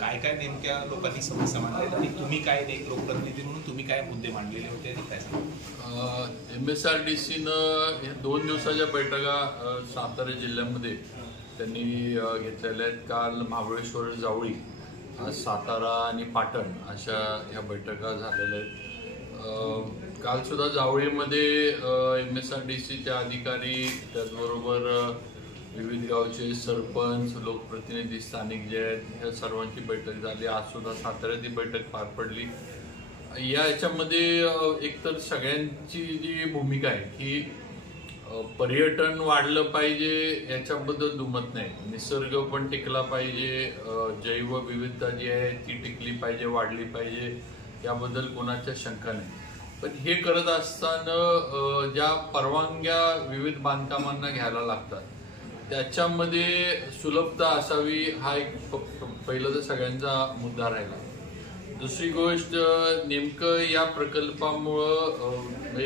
काय काय नेमक्या लोकांनी समस्या मांडल्या आणि तुम्ही काय एक लोकप्रतिनिधी म्हणून तुम्ही काय मुद्दे मांडलेले होते आणि काय सांगा? MSRDCनं या 2 दिवसाच्या बैठका सातारा जिल्ह्यामध्ये त्यांनी घेतलेल्या आहेत. काल महाबळेश्वर, जावळी, आज सातारा आणि पाटण अशा ह्या बैठका झालेल्या आहेत. काल सुद्धा जावळीमध्ये MSRDCचे अधिकारी, त्याचबरोबर विविध गावचे सरपंच, लोकप्रतिनिधी, स्थानिक जे आहेत, ह्या सर्वांची बैठक झाली. आज सुद्धा साताऱ्यात ही बैठक पार पडली. याच्यामध्ये एकतर सगळ्यांची जी भूमिका आहे की पर्यटन वाढलं पाहिजे याच्याबद्दल दुमत नाही. निसर्ग पण टिकला पाहिजे, जैवविविधता जी आहे ती टिकली पाहिजे, वाढली पाहिजे, याबद्दल कोणाच्या शंका नाही. पण हे करत असताना ज्या परवानग्या विविध बांधकामांना घ्यायला लागतात त्याच्यामध्ये सुलभता असावी, हा एक पहिलं तर सगळ्यांचा मुद्दा राहिला. दुसरी गोष्ट, नेमकं या प्रकल्पामुळं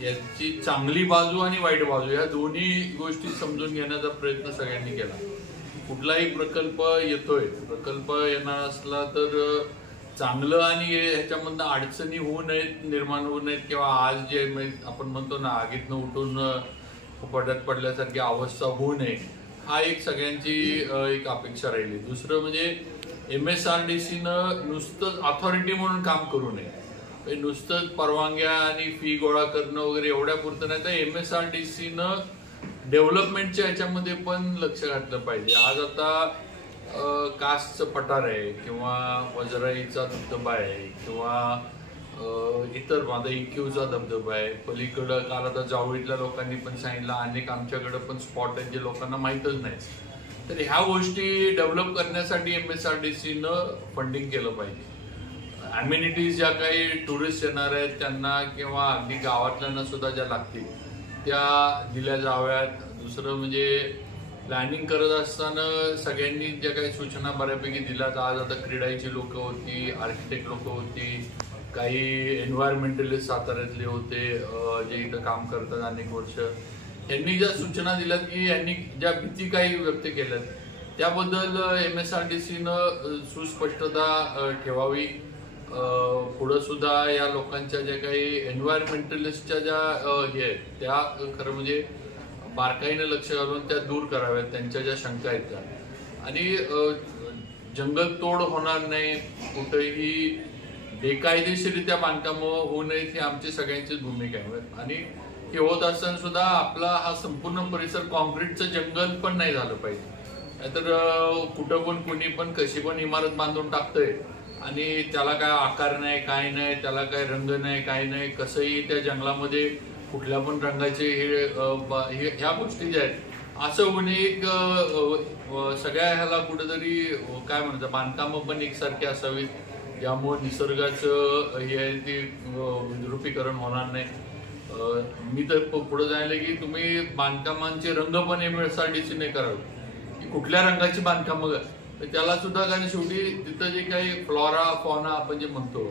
याची चांगली बाजू आणि वाईट बाजू या दोन्ही गोष्टी समजून घेण्याचा प्रयत्न सगळ्यांनी केला. कुठलाही प्रकल्प येतोय, प्रकल्प येणार असला तर चांगलं आणि ह्याच्यामधनं अडचणी होऊ नयेत, निर्माण होऊ नयेत, किंवा आज जे आपण म्हणतो ना आगीतनं उठून फुफाट्यात पडल्यासारखी अवस्था होऊ नये, हा एक सगळ्यांची एक अपेक्षा राहिली. दुसरं म्हणजे MSRDCनं नुसतंच अथॉरिटी म्हणून काम करू नये, नुसतंच परवानग्या आणि फी गोळा करणं वगैरे एवढ्या पुरतं नाही, तर MSRDCनं डेव्हलपमेंटच्या ह्याच्यामध्ये पण लक्ष घातलं पाहिजे. आज आता कासचं पठार आहे, किंवा वजराईचा धबधबा आहे, किंवा इतर माझा इक्यूचा धबधबा आहे, पलीकडं काल आता जावळीतल्या लोकांनी पण सांगितलं अनेक आमच्याकडे पण स्पॉट आहेत जे लोकांना माहीतच नाही. तर ह्या गोष्टी डेव्हलप करण्यासाठी MSRDCनं फंडिंग केलं पाहिजे. अम्युनिटीज ज्या काही टुरिस्ट येणार आहेत त्यांना, किंवा अगदी गावातल्यांना सुद्धा ज्या लागतील त्या दिल्या जाव्यात. दुसरं म्हणजे प्लॅनिंग करत असताना सगळ्यांनी ज्या काही सूचना बऱ्यापैकी दिल्यात. आज आता क्रीडाईची लोक होती, आर्किटेक्ट लोक होती, काही एन्व्हायरमेंटलिस्ट साताऱ्यातले होते जे इथं काम करतात अनेक वर्ष. यांनी ज्या सूचना दिल्यात की यांनी ज्या भीती काही व्यक्त केल्यात त्याबद्दल MSRDCनं सुस्पष्टता ठेवावी. पुढं सुद्धा या लोकांच्या ज्या काही एन्व्हायरमेंटलिस्टच्या ज्या हे आहेत त्या खरं म्हणजे बारकाईनं लक्ष घालून त्या दूर कराव्यात, त्यांच्या ज्या शंका आहेत त्या. आणि जंगलतोड होणार नाही, कुठेही बेकायदेशीरित्या बांधकामं होऊ नयेत, ही आमची सगळ्यांचीच भूमिका आहे. आणि हे होत असताना सुद्धा आपला हा संपूर्ण परिसर कॉन्क्रीटचं जंगल पण नाही झालं पाहिजे. नाहीतर कुठं पण कुणी पण कशी पण इमारत बांधून टाकतंय आणि त्याला काय आकार नाही, काय नाही, त्याला काय रंग नाही, काय नाही, कसंही त्या जंगलामध्ये कुठल्या पण रंगाचे ह्या गोष्टी ज्या आहेत असं होणे एक सगळ्या ह्याला कुठेतरी काय म्हणतात बांधकामं पण एकसारखी असावीत, ज्यामुळे निसर्गाचं हे आहे ते विद्रुपीकरण होणार नाही. मी तर पुढे जायला की तुम्ही बांधकामांचे रंग पण MSRDCने करावे, की कुठल्या रंगाची बांधकामं त्याला सुद्धा, कारण शेवटी तिथं जे काही फ्लोरा फॉना आपण जे म्हणतो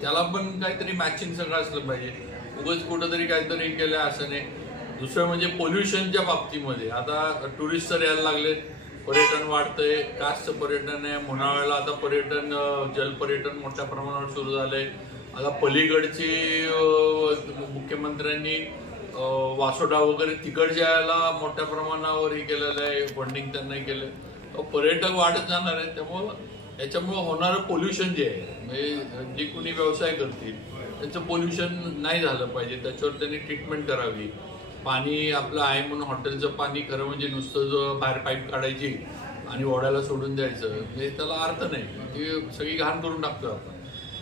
त्याला पण काहीतरी मॅचिंग सगळं असलं पाहिजे. उगाच कुठंतरी काहीतरी केलं असं नाही. दुसरं म्हणजे पोल्युशनच्या बाबतीमध्ये आता टुरिस्ट तर यायला लागलेत, पर्यटन वाढतंय, कासचं पर्यटन आहे, उन्हाळ्याला आता पर्यटन, जलपर्यटन मोठ्या प्रमाणावर सुरू झालंय. आता पलीकडची मुख्यमंत्र्यांनी वासोटा वगैरे तिकडच्या यायला मोठ्या प्रमाणावर हे केलेलं आहे, फंडिंग त्यांना केलं. पर्यटक वाढत जाणार आहे, त्यामुळं याच्यामुळं होणारं पोल्युशन जे आहे, म्हणजे जे कोणी व्यवसाय करतील त्याचं पोल्युशन नाही झालं पाहिजे, त्याच्यावर त्यांनी ट्रीटमेंट करावी. पाणी आपलं आहे म्हणून हॉटेलचं पाणी खरं म्हणजे नुसतं जो बाहेर पाईप काढायची आणि ओढ्याला सोडून द्यायचं म्हणजे त्याला अर्थ नाही, ती सगळी घाण करून टाकतो आपण.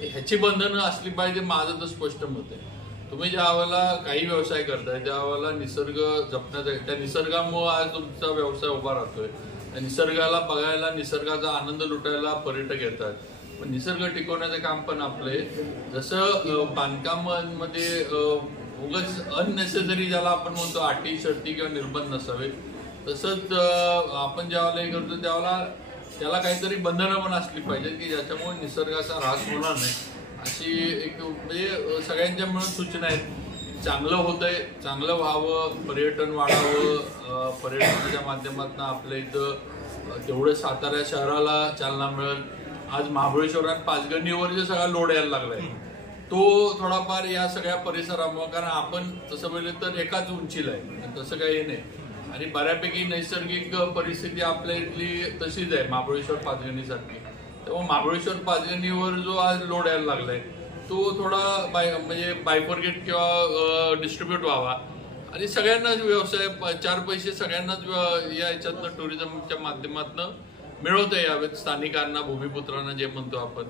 ह्याची बंधनं असली पाहिजे, माझं तर स्पष्ट मत आहे. तुम्ही ज्या वेळेला काही व्यवसाय करताय त्यावेळेला निसर्ग जपण्याचा, त्या निसर्गामुळे आज तुमचा व्यवसाय उभा राहतोय. निसर्गाला बघायला, निसर्गाचा आनंद लुटायला पर्यटक येतात, पण निसर्ग टिकवण्याचं काम पण आपले. जसं बांधकामांमध्ये उगाच अननेसेसरी ज्याला आपण म्हणतो अटी शर्ती किंवा निर्बंध नसावे, तसंच आपण ज्यावेळेला हे करतो त्यावेळेला त्याला काहीतरी बंधनं पण असली पाहिजे की ज्याच्यामुळे निसर्गाचा ऱ्हास होणार नाही, अशी एक म्हणजे सगळ्यांच्या मिळून सूचना आहेत. चांगलं होतंय, चांगलं व्हावं, पर्यटन वाढावं, पर्यटनाच्या माध्यमातून आपल्या इथं तेवढं सातारा शहराला चालना मिळेल. आज महाबळेश्वरात पाचगणीवर जे सगळा लोड यायला लागलाय तो थोडाफार या सगळ्या परिसरामुळे, कारण आपण तसं बघितलं तर एकाच उंचीला आहे, तसं काही नाही आणि बऱ्यापैकी नैसर्गिक परिस्थिती आपल्या इथली तशीच आहे महाबळेश्वर पाचगणीसारखी. तेव्हा महाबळेश्वर पाचगणीवर जो आज लोड यायला लागलाय तो थोडा म्हणजे बायफॉर्गेट किंवा डिस्ट्रीब्यूट व्हावा आणि सगळ्यांनाच व्यवसाय चार पैसे सगळ्यांनाच या याच्यातनं टुरिझमच्या माध्यमातून मिळवता यावेत, स्थानिकांना भूमिपुत्रांना जे म्हणतो आपण,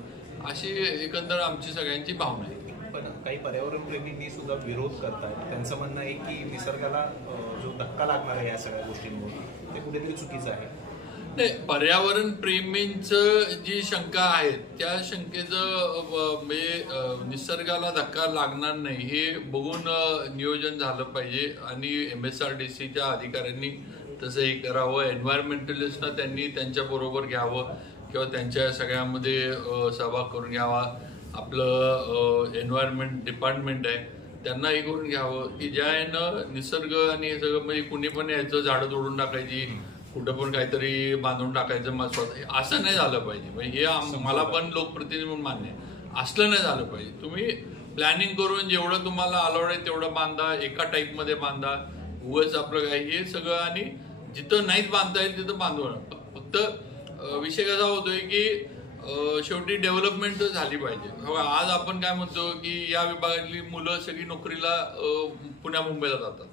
अशी एकंदर आमची सगळ्यांची भावना आहे. पण काही पर्यावरणप्रेमींनी सुद्धा विरोध करतात. त्यांचं म्हणणं आहे की निसर्गाला जो धक्का लागणार आहे या सगळ्या गोष्टींमुळे ते कुठेतरी चुकीचं आहे. नाही, पर्यावरण प्रेमींचं जी शंका आहे त्या शंकेचं म्हणजे निसर्गाला धक्का लागणार नाही हे बघून नियोजन झालं पाहिजे आणि MSRDCच्या अधिकाऱ्यांनी तसं हे करावं. एन्व्हायरमेंटलिस्टना त्यांनी त्यांच्याबरोबर घ्यावं किंवा त्यांच्या सगळ्यामध्ये सहभाग करून घ्यावा. आपलं एन्व्हायरमेंट डिपार्टमेंट आहे त्यांना हे करून घ्यावं की ज्या यानं निसर्ग आणि हे सगळं म्हणजे कुणी पण यायचं झाडं तोडून टाकायची, कुठं पण काहीतरी बांधून टाकायचं असं नाही झालं पाहिजे. म्हणजे हे मला पण लोकप्रतिनिधी म्हणून मान्य आहे, असलं नाही झालं पाहिजे. तुम्ही प्लॅनिंग करून जेवढं तुम्हाला अलाउड आहे तेवढं बांधा, एका टाईपमध्ये बांधा, उगाच आपलं काय हे सगळं, आणि जिथं नाहीच बांधता येईल तिथं बांधू नका. फक्त विषय कसा होतोय की शेवटी डेव्हलपमेंट झाली पाहिजे. आज आपण काय म्हणतो की या विभागातली मुलं सगळी नोकरीला पुण्या मुंबईला जातात.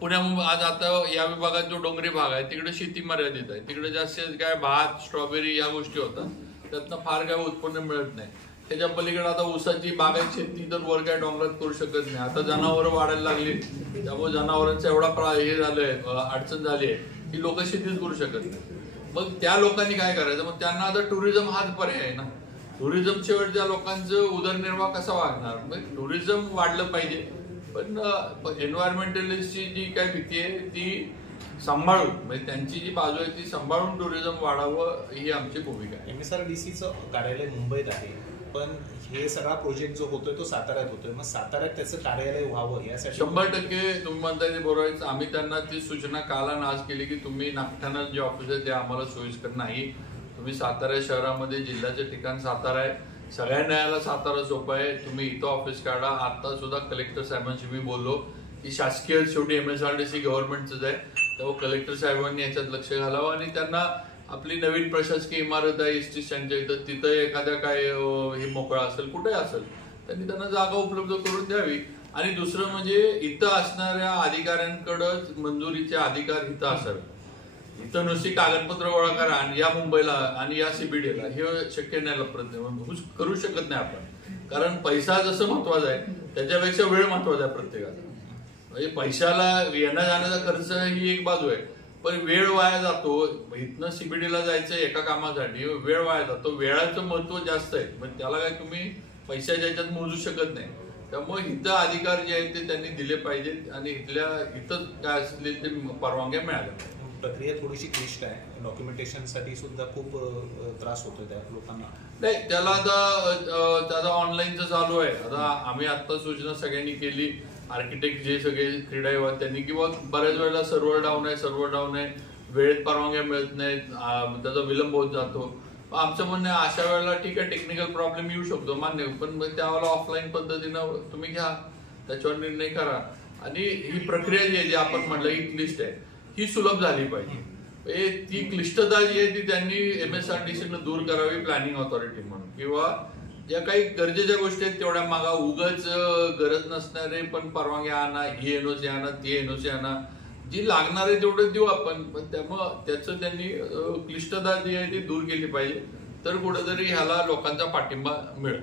पुण्या मुंबई आज आता या विभागात जो डोंगरी भाग आहे तिकडे शेती मर्यादित आहे, तिकडे जास्तीत काय भात, स्ट्रॉबेरी या गोष्टी होतात, त्यातनं फार काय उत्पन्न मिळत नाही. त्याच्या पलीकडे आता ऊसाची बागायत शेती तर वर काय डोंगरात करू शकत नाही. आता जनावरं वाढायला लागली त्यामुळे जनावरांचा एवढा हे झालंय, अडचण झाली आहे की लोक शेतीच करू शकत नाही. मग त्या लोकांनी काय करायचं, मग त्यांना आता टुरिझम हाच पर्याय आहे ना. टुरिझम शेवट त्या लोकांचं उदरनिर्वाह कसा वागणार, मग टुरिझम वाढलं पाहिजे पण एन्व्हायरमेंटलिस्टची जी काय भीती आहे ती सांभाळून, म्हणजे त्यांची जी बाजू आहे ती सांभाळून टुरिझम वाढावं ही आमची भूमिका आहे. MSRDCचं कार्यालय मुंबईत आहे पण हे सगळा प्रोजेक्ट जो होतोय तो साताऱ्यात होतोय, मग साताऱ्यात त्याचं कार्यालय व्हावं यासाठी 100% तुम्ही म्हणताय ते बरोबर आहे. आम्ही त्यांना ती सूचना काल आज केली की तुम्ही नागठाणा जे ऑफिस आहे ते आम्हाला सोयीस्कर नाही, तुम्ही सातारा शहरामध्ये जिल्ह्याचे ठिकाण सातारा आहे, सगळ्यांना यायला सातारा सोपं आहे, तुम्ही इथं ऑफिस काढा. आता सुद्धा कलेक्टर साहेबांशी मी बोललो की शासकीय शेवटी MSRDC गव्हर्नमेंटच आहे, तेव्हा कलेक्टर साहेबांनी याच्यात लक्ष घालावं आणि त्यांना आपली नवीन प्रशासकीय इमारत आहे एसटी स्टँडच्या इथं, तिथं एखाद्या काय हे मोकळा असेल कुठे असेल त्यांनी त्यांना जागा उपलब्ध करून द्यावी. आणि दुसरं म्हणजे इथं असणाऱ्या अधिकाऱ्यांकडे मंजुरीचे अधिकार इथं असावे. इथं नुसती कागदपत्र गोळा करा आणि या मुंबईला आणि या CBDला हे शक्य नाही, करू शकत नाही आपण. कारण पैसा जसं महत्वाचा आहे त्याच्यापेक्षा वेळ महत्वाचा आहे प्रत्येकाचा. म्हणजे पैशाला येण्या जाण्याचा खर्च ही एक बाजू आहे पण वेळ वाया जातो. इथनं CBDला जायचं एका कामासाठी वेळ वाया जातो, वेळाचं महत्व जास्त आहे, पण त्याला काय तुम्ही पैशाच्या ह्याच्यात मोजू शकत नाही. त्यामुळे इथं अधिकार जे आहेत ते त्यांनी दिले पाहिजेत आणि इथं काय असले ते परवानग्या मिळाल्या पाहिजे. प्रक्रिया थोडीशी क्लिष्ट आहे, डॉक्युमेंटेशनसाठी सुद्धा खूप त्रास होतोय त्या लोकांना. नाही, त्याला आता त्याचा ऑनलाईनचं चालू आहे. आता आम्ही आता सूचना सगळ्यांनी केली, आर्किटेक्ट जे सगळे क्रीडा विभाग त्यांनी, किंवा बऱ्याच वेळेला सर्व्हर डाऊन आहे, वेळेत परवानग्या मिळत नाहीत, त्याचा विलंब होत जातो. आमचं म्हणणं आहे अशा वेळेला ठीक आहे टेक्निकल प्रॉब्लेम येऊ शकतो मान्य, पण त्यावेळेला ऑफलाईन पद्धतीनं तुम्ही घ्या, त्याच्यावर निर्णय करा. आणि ही प्रक्रिया जी आहे जी आपण म्हटलं ही क्लिष्ट आहे ही सुलभ झाली पाहिजे. ती क्लिष्टता जी आहे ती त्यांनी MSRDCनं दूर करावी प्लॅनिंग ऑथॉरिटी म्हणून, किंवा या काही गरजेच्या गोष्टी आहेत तेवढ्या मागा, उगाच गरज नसणारे पण परवानग्या आणा, ही NOC आणा, ती NOC आणा, जी लागणार आहे तेवढं देऊ आपण, पण त्यामुळं त्याचं त्यांनी क्लिष्टता जी आहे ती दूर केली पाहिजे, तर कुठेतरी ह्याला लोकांचा पाठिंबा मिळेल.